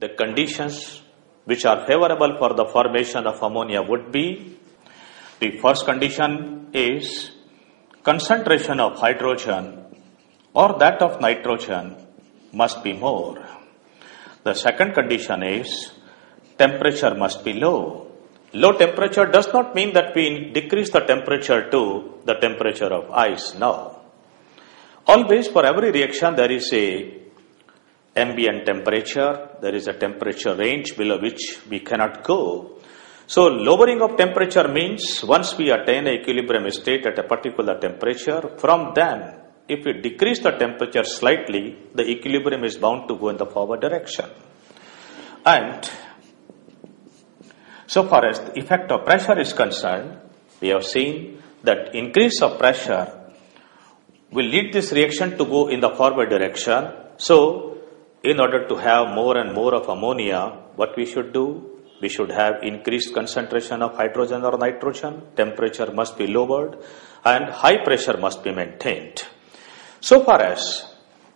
the conditions which are favorable for the formation of ammonia would be: the first condition is concentration of hydrogen or that of nitrogen must be more. The second condition is temperature must be low. Low temperature does not mean that we decrease the temperature to the temperature of ice. No. Always for every reaction there is a ambient temperature, there is a temperature range below which we cannot go. So lowering of temperature means once we attain an equilibrium state at a particular temperature, from then if we decrease the temperature slightly, the equilibrium is bound to go in the forward direction. And so far as the effect of pressure is concerned, we have seen that increase of pressure will lead this reaction to go in the forward direction. So in order to have more and more of ammonia, what we should do? We should have increased concentration of hydrogen or nitrogen, temperature must be lowered, and high pressure must be maintained. So far as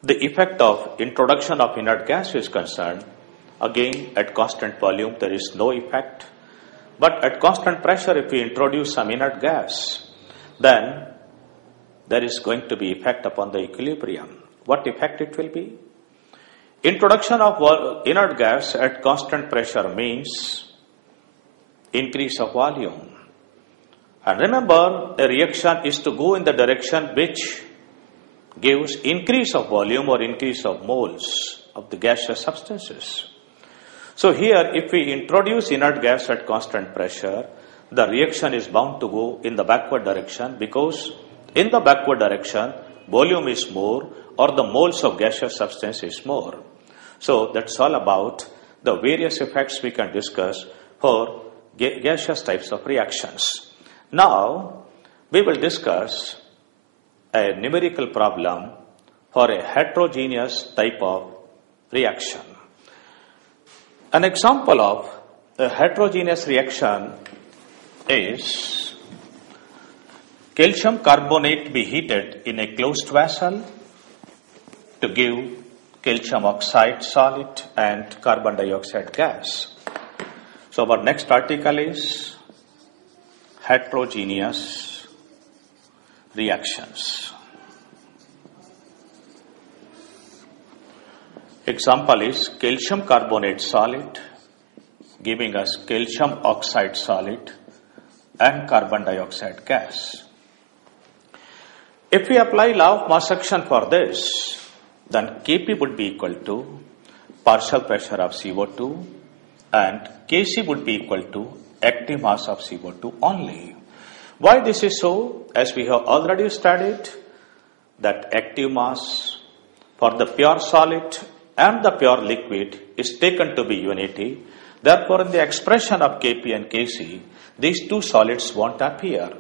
the effect of introduction of inert gas is concerned, again at constant volume there is no effect. But at constant pressure, if we introduce some inert gas, then there is going to be effect upon the equilibrium. What effect it will be? Introduction of inert gas at constant pressure means increase of volume. And remember, a reaction is to go in the direction which gives increase of volume or increase of moles of the gaseous substances. So here, if we introduce inert gas at constant pressure, the reaction is bound to go in the backward direction, because in the backward direction, volume is more or the moles of gaseous substance is more. So that's all about the various effects we can discuss for gaseous types of reactions. Now, we will discuss a numerical problem for a heterogeneous type of reaction. An example of a heterogeneous reaction is calcium carbonate be heated in a closed vessel to give calcium oxide solid and carbon dioxide gas. So our next article is heterogeneous reactions. Example is calcium carbonate solid giving us calcium oxide solid and carbon dioxide gas. If we apply law of mass action for this, then Kp would be equal to partial pressure of CO2 and Kc would be equal to active mass of CO2 only. Why this is so? As we have already studied, that active mass for the pure solid and the pure liquid is taken to be unity. Therefore, in the expression of Kp and Kc, these two solids won't appear.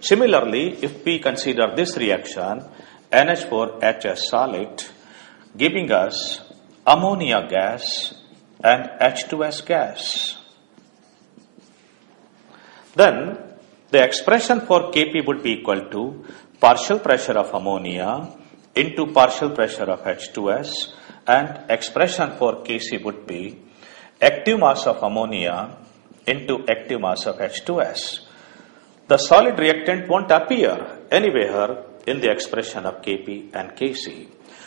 Similarly, if we consider this reaction, NH4HS solid giving us ammonia gas and H2S gas, then the expression for Kp would be equal to partial pressure of ammonia into partial pressure of H2S, and expression for Kc would be active mass of ammonia into active mass of H2S. The solid reactant won't appear anywhere in the expression of Kp and Kc.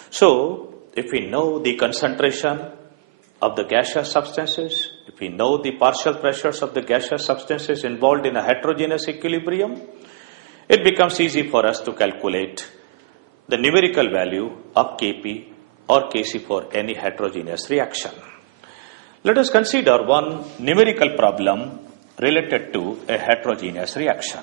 So, if we know the concentration of the gaseous substances, if we know the partial pressures of the gaseous substances involved in a heterogeneous equilibrium, it becomes easy for us to calculate the numerical value of Kp or Kc for any heterogeneous reaction. Let us consider one numerical problem related to a heterogeneous reaction.